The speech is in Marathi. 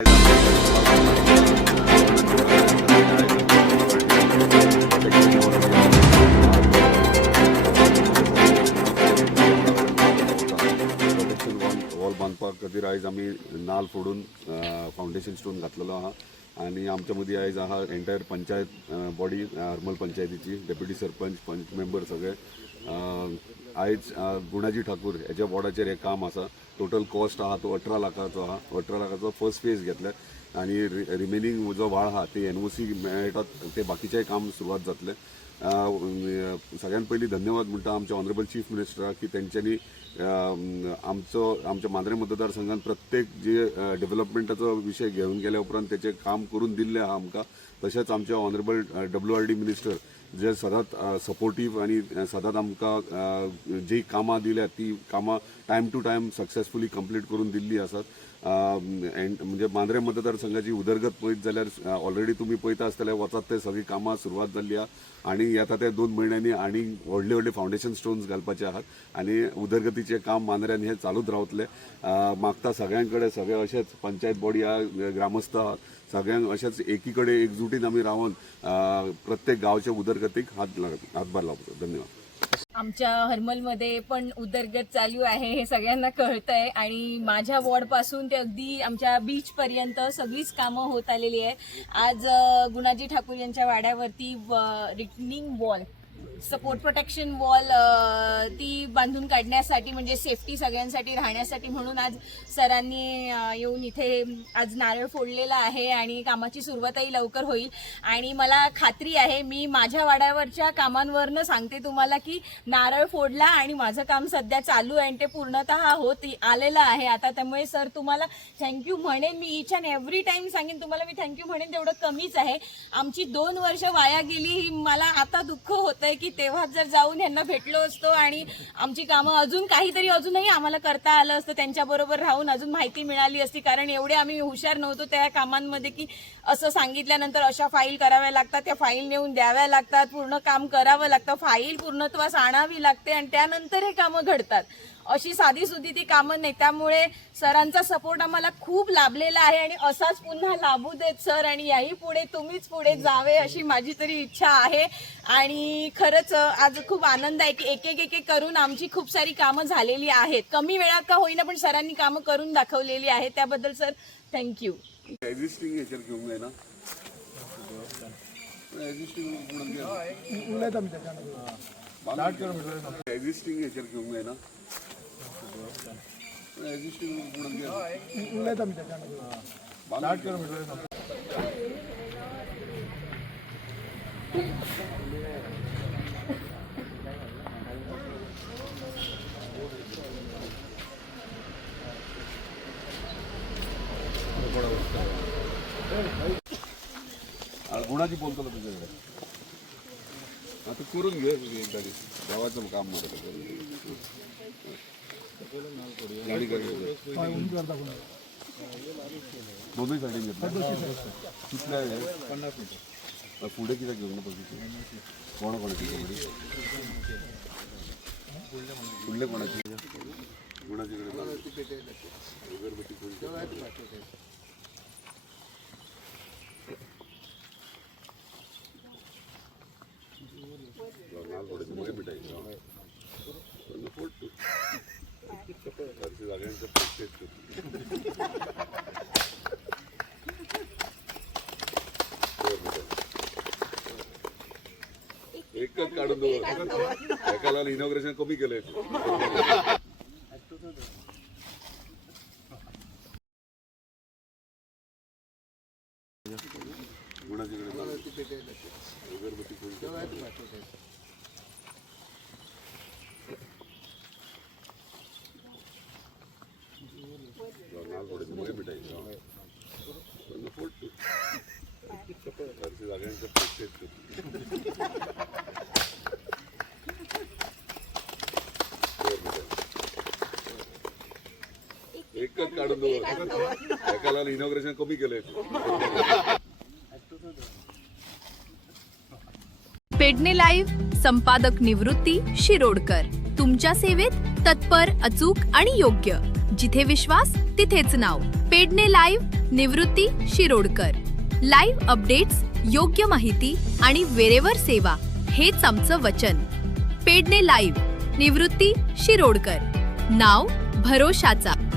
वॉल बांधपाक खातीर आयज आमी नाल फोडून फावंडेशन स्टोन घातलेलो आहा आनी आमच्या मदीं आयज आहा एंटायर पंचायत बॉडी हरमल पंचायतीची डेप्युटी सरपंच पंच मेंबर सगळे आयज गुणाजी ठाकूर हेच्या वॉर्डाचेर हे काम आसा. टोटल कॉस्ट आहा तो 18 लाखाचो आहा. 18 लाखाचो फर्स्ट फेज घेतले आनी रिमेनींग जो व्हाळ आहा ते एनओसी मेळटात ते बाकीचेय काम सुरवात जातले. सगळ्यात पयली धन्यवाद म्हणटा आमच्या ऑनरेबल चीफ मिनिस्टराक की तेंच्यांनी आमच्या मांद्रे मतदारसंघात प्रत्येक जे डेव्हलपमेंटाचो विषय घेवन गेल्या उपरांत त्याचे काम करून दिल्ले आहा आमकां. तशेंच आमचे ऑनरेबल WRD मिनिस्टर जे सदांच सपोर्टीव आनी सदांच आमकां जी कामां दिल्यात ती कामां time to time successfully complete करून दिल्ली आसात. म्हणजे मांद्रे मतदारसंघाची उदरगत पळयत जाल्यार ऑलरेडी तुम्ही पळयता आसतले वचत ते सगळी कामां सुरवात जाल्ली आहा आनी येता त्या 2 म्हयन्यांनी आनी व्हडले व्हडले फावंडेशन स्टोन्स घालपाचे आहात आनी उदरगतीचे काम मांद्र्यान हे चालूच रावतले. मागता सगळ्यांकडे सगळे अशेंच पंचायत बॉडी आहा ग्रामस्थ आहात सगळ्यांक अशेंच एकीकडे एकजुटीन आमी रावन प्रत्येक गावच्या उदरगतीक हातभार लावतो. धन्यवाद. आमच्या हरमलमध्ये पण उदरगत चालू आहे हे सगळ्यांना कळतंय आणि माझ्या वॉर्डपासून ते अगदी आमच्या बीचपर्यंत सगळीच कामं होत आलेली आहे. आज गुणाजी ठाकूर यांच्या वाड्यावरती returning wall support protection wall ती बांधून काढण्यासाठी म्हणजे सेफ्टी सगळ्यांसाठी राहण्यासाठी म्हणून आज सरांनी येऊन इथे आज नारळ फोडलेला आहे आणि कामाची सुरुवातही लवकर होईल. आणि मला खात्री आहे मी माझ्या वाड्यावरच्या कामांवरनं सांगते तुम्हाला की नारळ फोडला आणि माझं काम सध्या चालू आहे आणि ते पूर्णतः होत आलेलं आहे आता. त्यामुळे सर तुम्हाला थँक्यू म्हणेन मी इच अँड एव्हरी टाइम सांगेन तुम्हाला मी थँक्यू म्हणेन तेवढं कमीच आहे. आमची 2 वर्ष वाया गेली मला आता दुःख होतंय की तेव्हा जर जाऊन यांना भेटलो असतो आणि आमची कामं अजून काहीतरी अजूनही आम्हाला करता आलं असतं त्यांच्याबरोबर राहून अजून माहिती मिळाली असती कारण एवढे आम्ही हुशार नव्हतो त्या कामांमध्ये की असं सांगितल्यानंतर अशा फाईल कराव्या लागतात त्या फाईल नेऊन द्याव्या लागतात पूर्ण काम करावं लागतं फाईल पूर्णत्वास आणावी लागते आणि त्यानंतर हे कामं घडतात. अशी साधी सुधी ती कामं नाही. त्यामुळे सरांचा सपोर्ट आम्हाला खूप लाभलेला आहे आणि असाच पुन्हा लाभू देत सर आणि याही पुढे तुम्हीच पुढे जावे अशी माझी तरी इच्छा आहे. आणि खरंच आज खूप आनंद आहे की एक एक करून आमची खूप सारी कामं झालेली आहेत. कमी वेळात का होईना पण सरांनी कामं करून दाखवलेली आहेत त्याबद्दल सर थँक्यू. एक्झिस्टिंग याच्यावर घेऊन आहे ना एक्झिस्टिंग याच्यावर घेऊन आहे ना गुणाजी बोलतो ना तुझ्याकडे आता करून घे एकदा गावाचं काम मध्ये गाडी दोन्ही साईड कितल्या 50 मीटर पुढे किती घेऊन कोणाकोणाची पुढले कोणाची गुणाजीकडे एकच काढून एकाला इनॉग्रेशन कमी केलंय. एकच काढून एकाला इनॉग्रेशन कमी केलंय. पेडणे लाईव्ह संपादक निवृत्ती शिरोडकर तुमच्या सेवेत तत्पर अचूक आणि योग्य जिथे विश्वास तिथेच नाव. पेडणे लाईव्ह निवृत्ती शिरोडकर. लाईव्ह अपडेट्स, योग्य माहिती आणि वेरेवर सेवा हेच आमचं वचन. पेडणे लाईव्ह निवृत्ती शिरोडकर, नाव भरोशाचा.